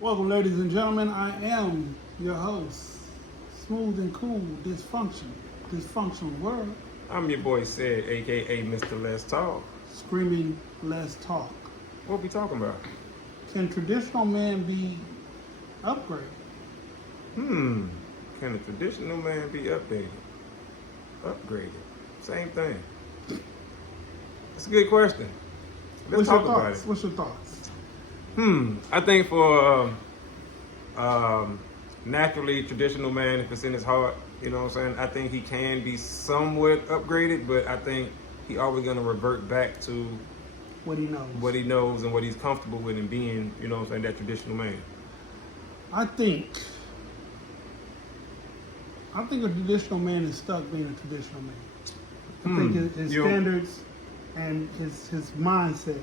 Welcome, ladies and gentlemen. I am your host, Smooth and Cool, Dysfunctional World, I'm your boy Said, aka Mr. Let's Talk. Screaming Less Talk. What we talking about? Can traditional men be upgraded? Can a traditional man be updated? Upgraded? Same thing. That's a good question. Let's talk about it. What's your thoughts? I think for naturally traditional man, if it's in his heart, you know what I'm saying, I think he can be somewhat upgraded, but I think he always gonna revert back to What he knows. and what he's comfortable with and being, you know what I'm saying, that traditional man. I think a traditional man is stuck being a traditional man. I think his standards and his mindset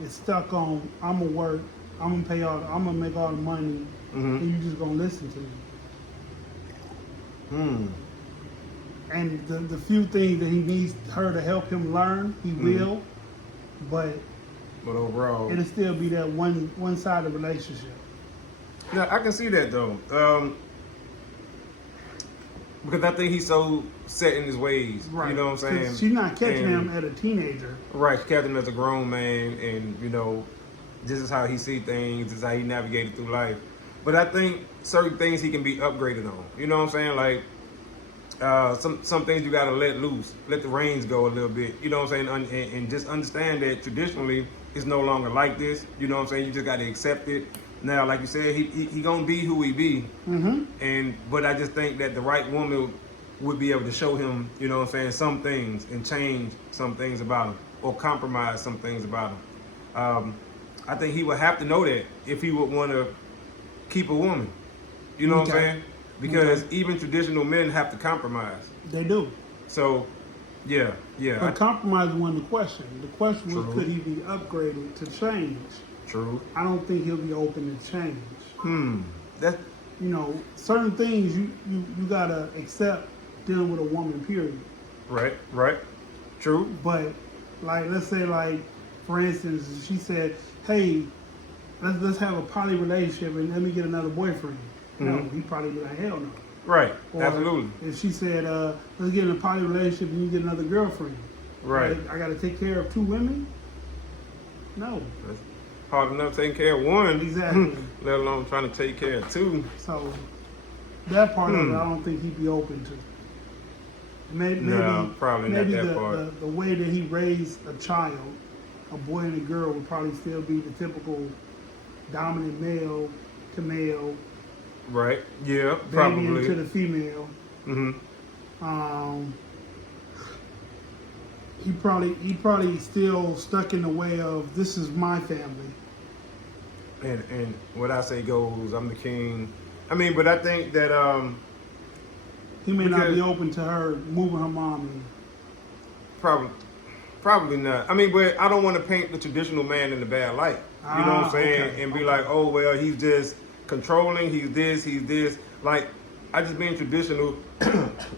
is stuck on I'm gonna work, I'm gonna pay all, I'm gonna make all the money, and you just gonna listen to me. And the few things that he needs her to help him learn, he will, but overall, it'll still be that one-sided relationship. now I can see that though, because I think he's so set in his ways. Right. You know what I'm saying? 'Cause she's not catching And- him at a teenager. Right, she kept him as a grown man, and you know, this is how he see things, this is how he navigated through life. But I think certain things he can be upgraded on. You know what I'm saying? Like some things you gotta let loose, let the reins go a little bit. You know what I'm saying? And just understand that traditionally it's no longer like this. You know what I'm saying? You just gotta accept it. Now, like you said, he gonna be who he be. But I just think that the right woman would be able to show him, you know what I'm saying, some things and change some things about him or compromise some things about him. I think he would have to know that if he would want to keep a woman. You know what I'm saying? Because even traditional men have to compromise. They do. So, yeah. But compromise wasn't the question. The question was, True. could he be upgraded to change? True. I don't think he'll be open to change. That's You know, certain things you gotta accept dealing with a woman, period. right. True. But like, let's say, like, for instance, she said, "Hey, let's have a poly relationship and let me get another boyfriend." No, he'd probably be like, "Hell no." Right. Or Absolutely. if she said, "Let's get in a poly relationship and you get another girlfriend," Right. like, I got to take care of two women. No, That's hard enough taking care of one. Exactly. Let alone trying to take care of two. so that part of it, I don't think he'd be open to. Maybe, No, probably not maybe that part. the way that he raised a child, a boy and a girl, would probably still be the typical dominant male to male, Right. Yeah. baby Probably. to the female. He probably still stuck in the way of this is my family. And what I say goes. I'm the king. I mean, but I think that He may not Because- be open to her moving her mom in. probably not. I mean, but I don't want to paint the traditional man in a bad light. You know what I'm saying? Okay. And be like, oh well, he's just controlling. He's this. Like, I just being traditional.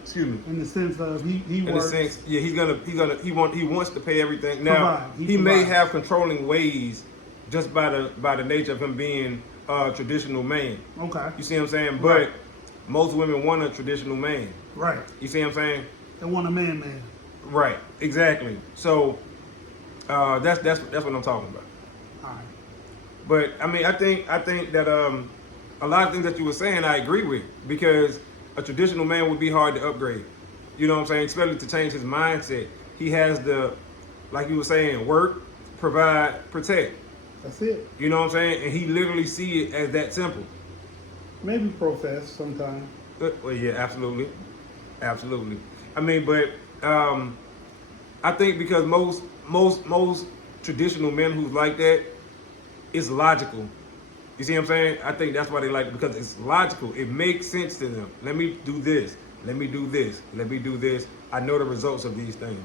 Excuse me. In the sense of he In works. a sense, yeah, he wants to pay everything. Now Provide. he may provides. have controlling ways just by the nature of him being a traditional man. Okay. You see what I'm saying? Right. But most women want a traditional man. Right. You see what I'm saying? They want a man. Right. Exactly. So that's what I'm talking about. All right. But I mean, I think that a lot of things that you were saying, I agree with, because a traditional man would be hard to upgrade. You know what I'm saying? Especially to change his mindset. He has the, like you were saying, work, provide, protect. That's it. You know what I'm saying? And he literally see it as that simple. Maybe profess sometime. Well, yeah, absolutely. I mean, but I think because most traditional men who's like that, it's logical. You see what I'm saying? I think that's why they like it, because it's logical. It makes sense to them. Let me do this. Let me do this. Let me do this. I know the results of these things.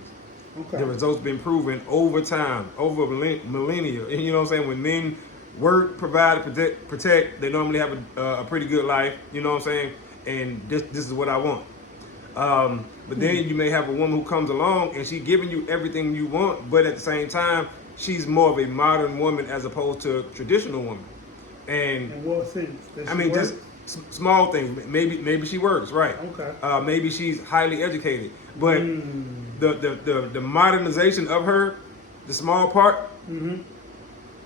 Okay. The results been proven over time, over millennia. And you know what I'm saying? When men work, provide, protect, they normally have a pretty good life. You know what I'm saying? And this is what I want. But then you may have a woman who comes along and she's giving you everything you want, but at the same time, she's more of a modern woman as opposed to a traditional woman. And In what sense? Does I she mean, work? just small things. Maybe she works, right? Okay. Maybe she's highly educated, but Mm. the modernization of her, the small part, Mm-hmm.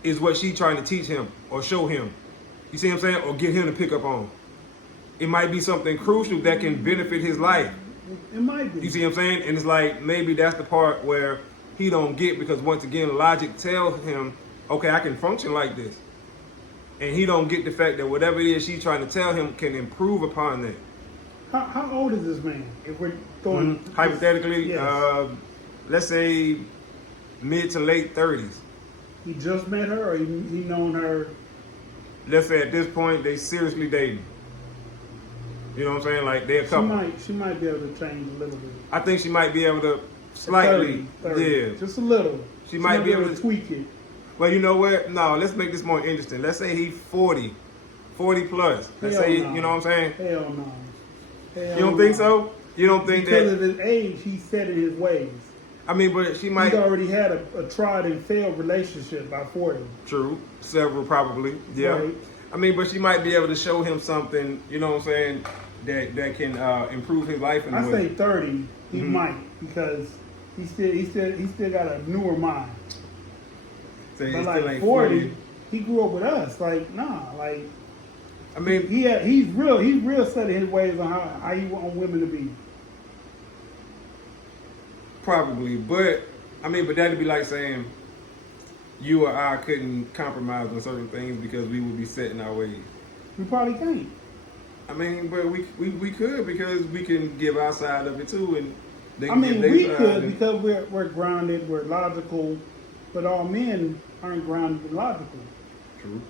is what she trying to teach him or show him. You see what I'm saying? Or get him to pick up on. It might be something crucial that can benefit his life. It might be. You see what I'm saying? And it's like maybe that's the part where he don't get, because once again, logic tells him, okay, I can function like this. And he don't get the fact that whatever it is she's trying to tell him can improve upon that. How old is this man? If we're going Hypothetically, Yes. let's say mid to late 30s. He just met her, or he known her. Let's say at this point they seriously dating. You know what I'm saying? Like they're a couple. She might be able to change a little bit. I think she might be able to slightly, 30, yeah. just a little. She might be able to tweak it. Well, you know what? No, let's make this more interesting. Let's say he's 40 plus. Let's Hell say, no. you know what I'm saying? Hell no. Hell You don't no. think so? You don't think because that? of his age, he's set in his ways. I mean, but she might. He's already had a tried and failed relationship by 40. True. Several probably. Yeah. Right. I mean, but she might be able to show him something, you know what I'm saying, that can improve his life in a I way. say 30. He might, because he still got a newer mind. So he But still like ain't 40, he grew up with us. Like, nah, like I mean, he's real set in his ways on how he want women to be. probably. But, I mean, but that'd be like saying you or I couldn't compromise on certain things because we would be set in our ways. We probably can't. I mean, but we could, because we can give our side of it too, and they I can mean, give their we side. could, and- because we're grounded, we're logical, but all men aren't grounded and logical. True.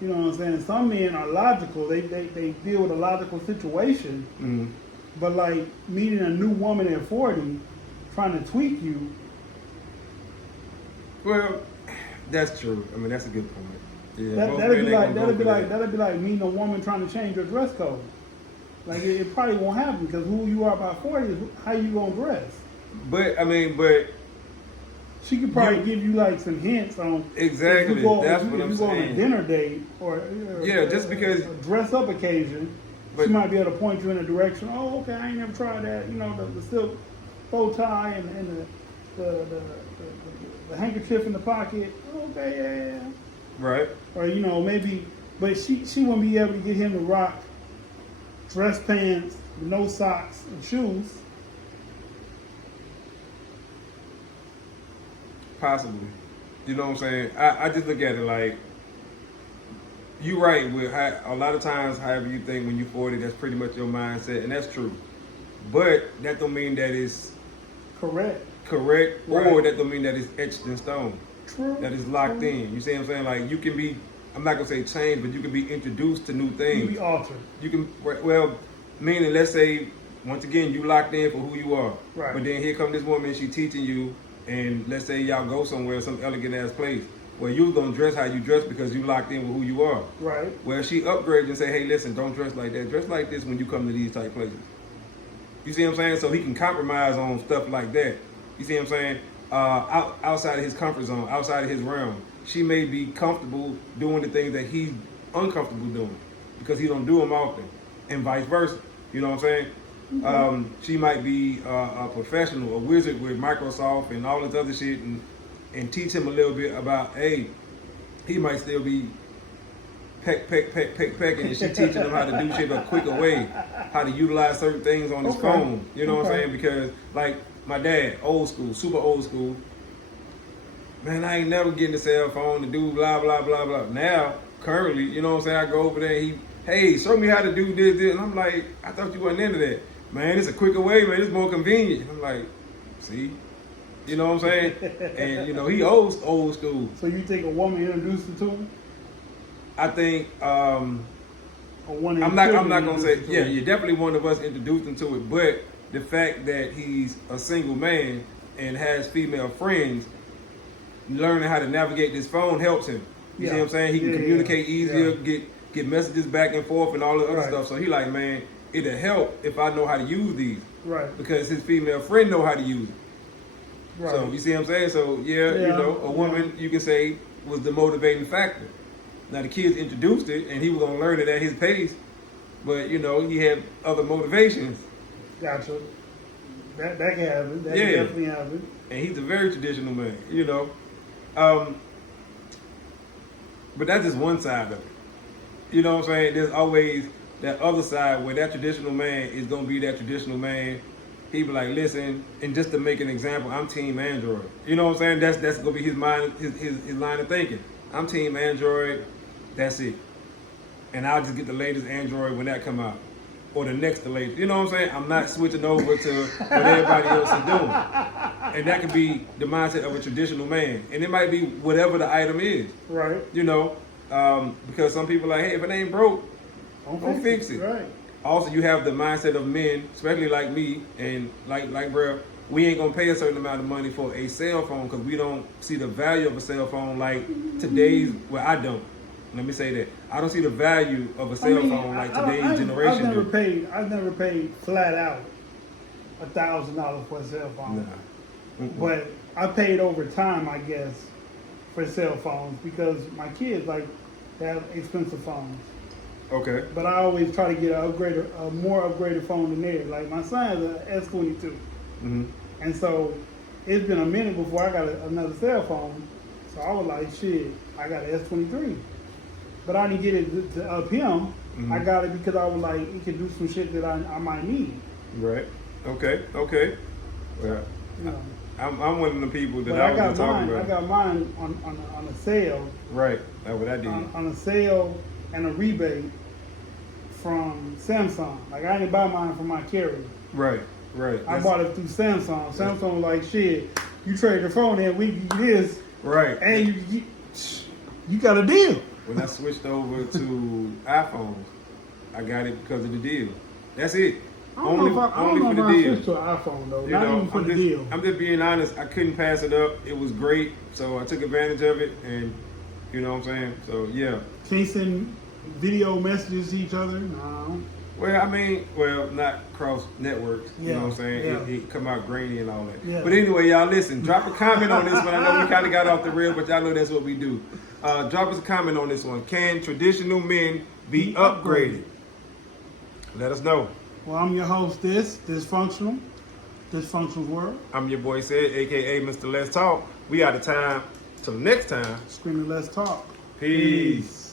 You know what I'm saying? Some men are logical. They deal with a logical situation, Mm-hmm. but like meeting a new woman at 40, trying to tweak you. Well, that's true. I mean, that's a good point. Yeah, That, most that'd men be ain't like gonna that'd go be for like that. that'd be like meeting a woman trying to change her dress code. Like it probably won't happen, because who you are by 40 is how you gonna dress. But I mean, but She could probably give you like some hints on Exactly. If you go, That's if you, what I'm if you go on a saying. dinner date or Yeah, just because- a dress up occasion, But- she might be able to point you in a direction. Oh, okay, I ain't never tried that. You know, the silk bow tie and the handkerchief in the pocket. Okay, yeah. right. Or you know, maybe, but she wouldn't be able to get him to rock dress pants with no socks and shoes. Possibly. You know what I'm saying? I just look at it like, you're right. With a lot of times, however you think when you're 40, that's pretty much your mindset, and that's true. But that don't mean that it's Correct. correct, or Right. that don't mean that it's etched in stone, True. that it's locked True. in. You see what I'm saying? Like, you can be, I'm not gonna say changed, but you can be introduced to new You things. be altered. You can, well, meaning, let's say, once again, you locked in for who you are. Right. But then here come this woman, she teaching you, and let's say y'all go somewhere, some elegant ass place, where you gonna dress how you dress because you locked in with who you are. Right. Well, she upgrades and say, hey, listen, don't dress like that. Dress like this when you come to these type places. You see what I'm saying? So he can compromise on stuff like that. You see what I'm saying? Outside of his comfort zone, outside of his realm. She may be comfortable doing the things that he's uncomfortable doing because he don't do them often, and vice versa. You know what I'm saying? She might be a professional, a wizard with Microsoft and all this other shit, and teach him a little bit about, hey, he might still be pecking, and she teaching him how to do shit a quicker way, how to utilize certain things on his Okay. phone. You know what I'm Okay. saying? Because like my dad, old school, super old school. Man, I ain't never getting a cell phone to do blah blah blah blah. Now, currently, you know what I'm saying? I go over there, and hey, show me how to do this, and I'm like, I thought you wasn't into that. Man, it's a quicker way, man. It's more convenient. I'm like, see, you know what I'm saying? And you know, he old school. So you think a woman introduced it to him? I think Or one of I'm his not children gonna say introduced it to yeah. him? You're definitely one of us introduced him to it, but the fact that he's a single man and has female friends, learning how to navigate this phone helps him. You see Yeah. what I'm saying? He can Yeah, communicate yeah. easier, Yeah. get messages back and forth and all the other Right. stuff. So he like, man, it'll help if I know how to use these Right. because his female friend know how to use it. Right. So you see what I'm saying? So yeah, you Yeah, know, a woman you can say was the motivating factor. Now the kids introduced it, and he was gonna learn it at his pace, but you know he had other motivations. Gotcha. That can happen. That Yeah. can definitely happen. And he's a very traditional man, you know. But that's just one side of it. You know what I'm saying? There's always that other side where that traditional man is gonna be that traditional man. He be like, listen, and just to make an example, I'm Team Android. You know what I'm saying? That's gonna be his mind, his line of thinking. I'm Team Android. That's it. And I'll just get the latest Android when that come out, or the next latest. You know what I'm saying? I'm not switching over to what everybody else is doing. And that could be the mindset of a traditional man, and it might be whatever the item is. Right. You know, because some people are like, hey, if it ain't broke, don't fix it. Right. Also, you have the mindset of men, especially like me and like bro, we ain't gonna pay a certain amount of money for a cell phone because we don't see the value of a cell phone like today's. Well, I don't. Let me say that I don't see the value of a cell phone like today's generation. I've never paid flat out $1,000 for a cell phone. Nah. Mm-mm. But I paid over time, I guess, for cell phones because my kids like they have expensive phones. Okay. But I always try to get a more upgraded phone than theirs. Like my son has an S22, Mm-hmm. and so it's been a minute before I got another cell phone. So I was like, shit, I got an S23, but I didn't get it to up him. Mm-hmm. I got it because I was like, it could do some shit that I might need. Right. Okay. Well, You know. I'm one of the people that But I I was got talking mine. about. I got mine on a sale. Right. That's what I did. On a sale and a rebate from Samsung. Like I didn't buy mine from my carrier. Right. I bought it through Samsung. Samsung was like, shit, you trade your phone in, we give you this, Right. and you got a deal. When I switched over to iPhones, I got it because of the deal. That's it. I don't know if I switched to an iPhone though. You Not know, even for the deal. I'm just being honest. I couldn't pass it up. It was great, so I took advantage of it, and you know what I'm saying. So yeah. Can't send video messages to each other. No. Well, I mean, not cross networks. You Yeah, know what I'm saying? yeah. It come out grainy and all that. Yeah. But anyway, y'all listen. Drop a comment on this one. I know we kind of got off the rail, but y'all know that's what we do. Drop us a comment on this one. Can traditional men be upgraded? Let us know. Well, I'm your host, Dysfunctional World. I'm your boy Sid, aka Mr. Let's Talk. We out of time. Till next time. Screaming, let's talk. Peace.